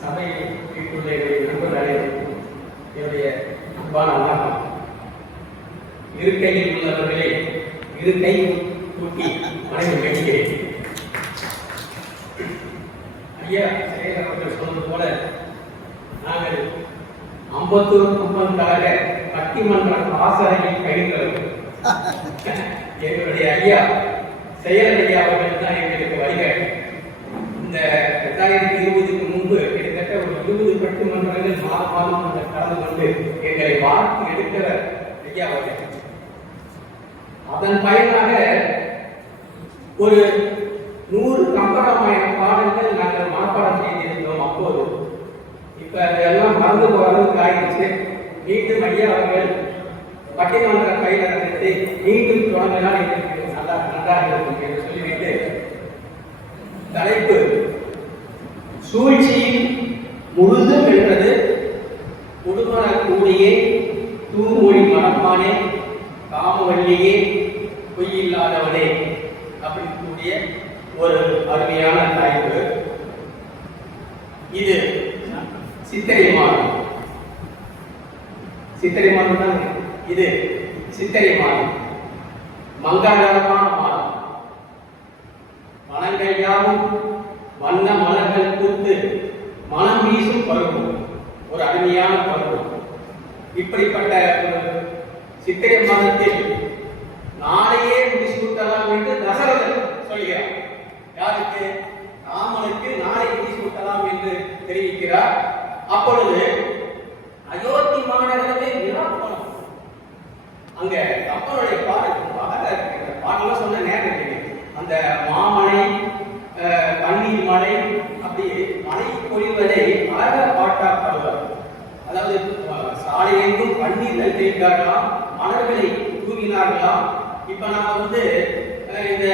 சபை வீட்டுள்ள நண்பர் அனைவருக்கும் என்னுடைய அன்பான வணக்கம். இருக்கையில் உள்ளவர்களே இருக்கை தூக்கி வணங்கி வேண்டுகிறேன். ஐயா சேகர் அவர்கள் சொன்னது போல நாங்கள் அம்பத்தூர் கும்பன்காக பட்டிமன்ற ஆசாரியில் பயிர்கிறோம். எங்களுடைய ஐயா செயல் ஐயா அவர்கள் தான் எங்களுக்கு வழிகாட்டி. இந்த 2020க்கு முன்பு கிட்டத்தட்ட ஒரு 20 பட்டிமன்றங்கள் மாதம் கலந்து கொண்டு எங்களை வார்த்து எடுக்கிற ஐயா அவர்கள். அதன் பயனாக ஒரு 100 கம்பராமாயண பாடல்கள் நாங்கள் மனப்பாடம் செய்திருந்தோம். அப்போது இப்ப அதெல்லாம் மறந்து போற அளவுக்கு ஆயிடுச்சு. மீண்டும் ஐயா அவர்கள் பட்டிமன்ற பயிலரங்கத்தை மீண்டும் தொடங்கினால் எங்களுக்கு நன்றாக இருக்கும் என்று சொல்லிவிட்டு தலைப்பு சூழ்ச்சியில் முழுதும் என்றது உடுமன கூடியே தூமொழி மனப்பானே காமவல்லியே பொய்யில்லாதவனே அப்படி கூடிய ஒரு அருமையான தலைப்பு. இது சித்திரை மாதம் தான். இது சித்திரை மாதம், மங்களகரமான மாதம். மனங்கள் யாவும் வண்ண மலர்கள் பூத்து மனம் வீசும் பருவம், ஒரு அருமையான பருவம். இப்படிப்பட்ட ஒரு சித்திரை மாதத்தில் நாளையே முடிசூட்டலாம் என்று தசரதன் சொல்கிறார். யாருக்கு? ராமனுக்கு நாளை முடிசூட்டலாம் என்று தெரிவிக்கிறார். அப்பொழுது அயோத்தி மாநகரமே விழாக்கணும். அங்க கப்பலுடைய பாடலாம் சொன்ன நேரம் அந்த மாமலை பன்னீர் மலை அப்படி மழை பொழிவதை அழக பாட்டா பாடுவார். அதாவது சாலையெங்கும் பன்னீர் தெளித்தார்களாம், மலர்களை தூவினார்களாம். இப்ப நாம இந்த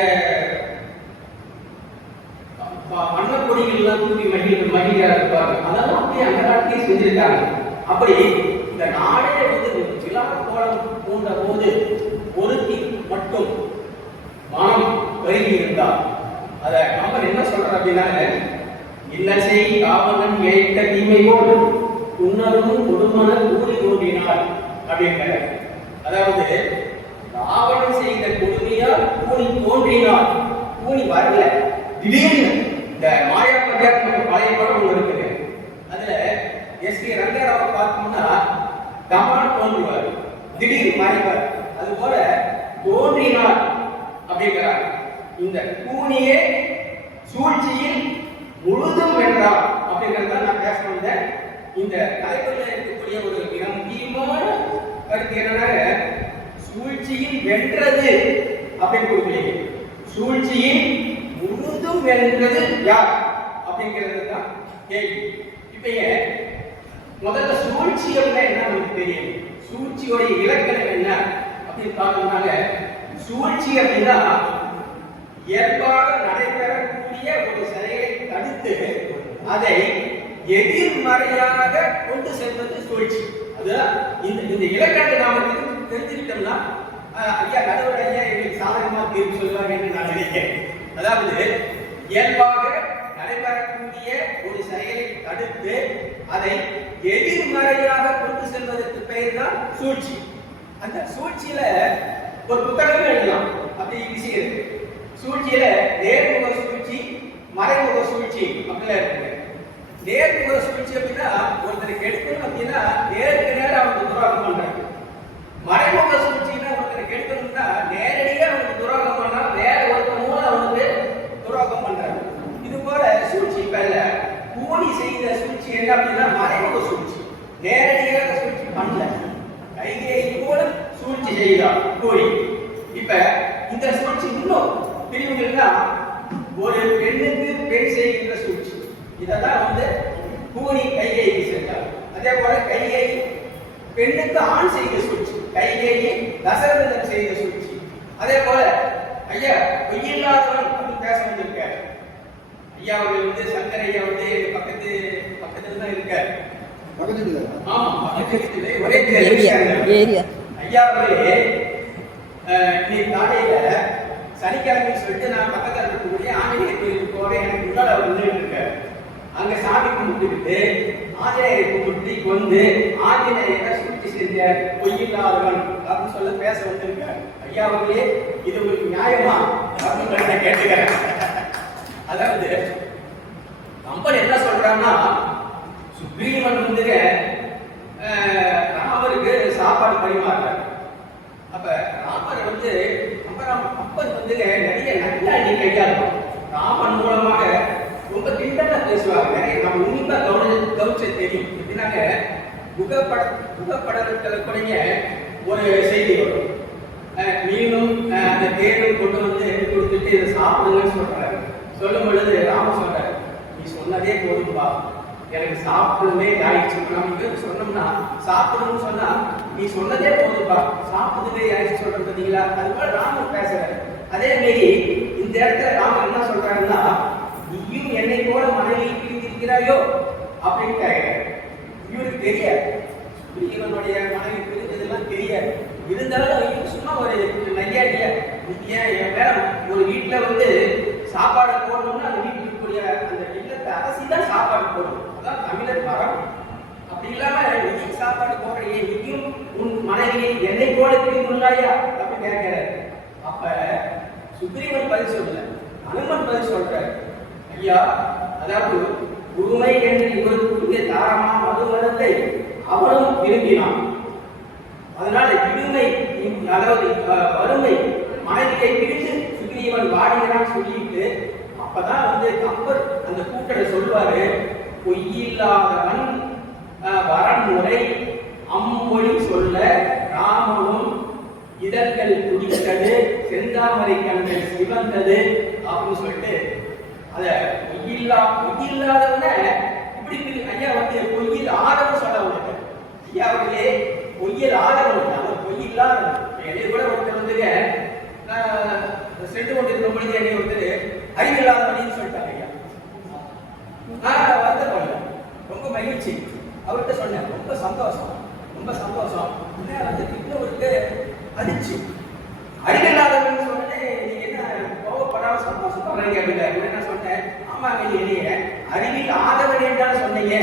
மண்ணப்பொடிகள் எல்லாம் தூவி மகிழ்ச்சியா இருப்பாங்க. அதெல்லாம் அப்படியே அந்த காலத்தையும் செஞ்சிருக்காங்க. அப்படி இந்த நாடே விழா கோலம் போன்ற போது ஒருத்தி மட்டும் மனம் பெருகி இருந்தார். அத நம்ம என்ன சொல்ற அப்படின்னா, இன்னசை காவலன் ஏற்ற தீமை போல் உன்னரும் கொடுமன கூறி தோன்றினார் அப்படிங்கிற. அதாவது ராவணன் செய்த கொடுமையால் கூணி தோன்றினார். கூணி வரல, திடீர்னு இந்த மாயா பஞ்சாயத்து பழைய படம் ஒன்று இருக்குது. அதுல எஸ் கே ரங்கராவை பார்த்தோம்னா கமான் தோன்றுவார், திடீர் மறைவார். அது போல தோன்றினார் அப்படிங்கிறார். இந்த கூனியே சூழ்ச்சியில் முழுதும் வென்றார் அப்படிங்கிறத நான் பேச வந்தேன். இந்த தலைப்பில் இருக்கக்கூடிய ஒரு மிக முக்கியமான கருத்து என்னன்னா, சூழ்ச்சியில் வென்றது அப்படின்னு கொடுக்கிறீங்க. சூழ்ச்சியில் முழுதும் வென்றது யார் அப்படிங்கிறது தான் கேள்வி. இப்ப முதல்ல சூழ்ச்சி அப்படின்னா என்ன நமக்கு தெரியும். சூழ்ச்சியோட இலக்கணம் என்ன அப்படின்னு பார்த்தோம்னால, சூழ்ச்சி அப்படின்னா இயல்பாக நடைபெறக்கூடிய ஒரு செயலை தடுத்து அதை எதிர்மறையாக கொண்டு செல்வது சூழ்ச்சி. அதுதான் இந்த இலக்கணத்தை நாம தெரிஞ்சுக்கிட்டோம்னா ஐயா நடுவர் ஐயா எங்களுக்கு சாதகமா தீர்ப்பு சொல்லுவாங்க என்று நான் நினைக்கிறேன். அதாவது இயல்பாக நடைபெறக்கூடிய ஒரு செயலை தடுத்து அதை எதிர்மறையாக கொண்டு செல்வதற்கு பெயர் தான் சூழ்ச்சி. அந்த சூழ்ச்சியில ஒரு புத்தகமே எழுதலாம். அப்படி விஷயம் இருக்கு. சூழ்ச்சியில நேர்முக சூழ்ச்சி, மறைமுக சூழ்ச்சி அப்படிலாம் இருக்கு. நேர்முக சூழ்ச்சி அப்படின்னா ஒருத்தருக்கு எடுக்கணும் அப்படின்னா நேருக்கு நேரம் அவனுக்கு துரோகம் பண்றாங்க. மறைமுக சூழ்ச்சின்னா ஒருத்தருக்கு எடுக்கணும்னா நேரடியாக அவனுக்கு துரோகம் பண்ணா வேற ஒருத்தர் மூலம் அவனுக்கு துரோகம் பண்றாங்க. இது போல சூழ்ச்சி இப்ப இல்ல. கூலி செய்த சூழ்ச்சி என்ன அப்படின்னா மறைமுக சூழ்ச்சி. நேரடியாக சூழ்ச்சி பண்ணல, கைகேயி போல சூழ்ச்சி செய்தார் கூலி. இப்ப இந்த சூழ்ச்சி இன்னும் பிரிவுகள்னா ஒரு பெண்ணுக்கு பெண் செய்கின்ற சூழ்ச்சி. இதெல்லாம் கூலி கைகேயி செஞ்சார். அதே போல கைகேயி பெண்ணுக்கு ஆண் செய்த சூழ்ச்சி, கைகேயி தசரதன் செய்த சூழ்ச்சி. அதே போல ஐயா பொய்யில்லாதவன் அப்படின்னு பேச வந்திருக்காரு. ஐயா அவர்கள் சங்கர் ஐயா பக்கத்துல தான் இருக்காரு. ஆமா, ஒரே ஐயா அவர்களே நீ காலையில சனிக்கிழமை சொல்லிட்டு நான் பக்கத்தில் இருக்கக்கூடிய ஆஞ்சநேயர் கோயிலுக்கு போறேன். எனக்கு முன்னாள் அவர் நின்றுட்டு இருக்காரு. அங்க சாமி கும்பிட்டுக்கிட்டு ஆஞ்சநேயரை கும்பிட்டு கொண்டு ஆஞ்சநேயரை சூழ்ச்சி செஞ்ச பொய்யில்லாதவன் அப்படின்னு சொல்ல பேச வந்திருக்கார். ஐயா அவர்களே, இது உங்களுக்கு நியாயமா அப்படின்னு நான் கேட்டுக்கிறேன். அதாவது கம்பன் என்ன சொல்றான்னா, சுக்ரீவன் வந்துங்க ராமருக்கு சாப்பாடு பரிமாறுறார். அப்ப ராமர் வந்து கம்பன் வந்துங்க நிறைய நல்லாடி கையாளும். ராமன் மூலமாக ரொம்ப திண்டமா பேசுவாங்க. நிறைய நம்ம உண்மை கவனிச்ச தெரியும். எப்படின்னாங்க புகைப்படக்கூடிய ஒரு செய்தி வரும். மீனும் அந்த தேனும் கொண்டு வந்து கொடுத்துட்டு இதை சாப்பிடுங்கன்னு சொல்றாரு. சொல்லும் பொழுது ராம சொல்றாரு, நீ சொன்னதே போதும்பா, எனக்கு சாப்பிடுமே ஆயிடுச்சு. நம்ம சொன்னோம்னா சாப்பிடணும்னு சொன்னா நீ சொன்னதே போதும்பா, சாப்பிடுதே ஆயிடுச்சு சொல்றது பார்த்தீங்களா? அது போல ராமன் பேசுறாரு. அதே மாரி இந்த இடத்துல ராமன் என்ன சொல்றாருன்னா, நீயும் என்னை போல மனைவியை பிரிந்திருக்கிறாயோ அப்படின்னு கேட்கிறார். இவருக்கு தெரியாது, இவனுடைய மனைவி பிரிந்ததெல்லாம் தெரியாது. இருந்தாலும் இவன் சும்மா ஒரு நையாடியா, ஏன் என் வேற ஒரு வீட்டுல வந்து சாப்பாடு போடணும்னா அந்த வீட்டுக்கு இருக்கக்கூடிய அந்த இல்லத்தை அரசி தான் சாப்பாடு போடணும். அதான் தமிழர் மரம். அப்படி இல்லாம நீ சாப்பாடு போடுறையே, நீயும் உன் மனைவியை என்னை போல பிரிந்துள்ளாயா அப்படின்னு கேட்கிறாரு. அப்ப சுக்ரீவன் பதில் சொல்லல, அனுமன் பதில் சொல்றாரு. ஐயா, அதாவது உரிமை என்று இவருக்குரிய தாரமா மதுமரத்தை அவனும் விரும்பினான். அதனால விடுமை, அதாவது வறுமை மனைவியை பிரித்து சுக்ரீவன் வாடினான்னு சொல்லிட்டு அப்பதான் வந்து கம்பர் அந்த கூட்டரை சொல்வாரு, பொய்யில்லாதவன் வரன்முறை அம்மொழி சொல்ல ராமனும் இதழ்கள் துடித்தது செந்தாமரை கண்கள் சிவந்தது அப்படின்னு சொல்லிட்டு அத பொய்யில்லாதவன இப்படி ஐயா வந்து பொய்யில் ஆதவன் சொல்ல உள்ளது. ஐயா அவர்களே, பொய்யில் ஆதவன் அவர் பொய்யில்லாதவன். என்னை கூட ஒருத்தர் வந்துங்க சென்று கொண்டிருக்கும் பொழுது என்னை ஒருத்தர் அறிவில்லாதவனின்னு சொல்லிட்டாங்க. ஐயா நான் வருத்தப்படல, ரொம்ப மகிழ்ச்சி. அவர்கிட்ட சொன்னேன், ரொம்ப சந்தோஷம் ரொம்ப சந்தோஷம். வந்து திட்டவருக்கு அதிர்ச்சி. அறிவில்லாதவன் சொன்னே, நீங்க என்ன கோவப்படாம சந்தோஷப்படுறீங்க அப்படின்னா என்ன சொன்னேன்? ஆமாங்க, இல்லையே அறிவில் ஆதவன் என்றால் சொன்னீங்க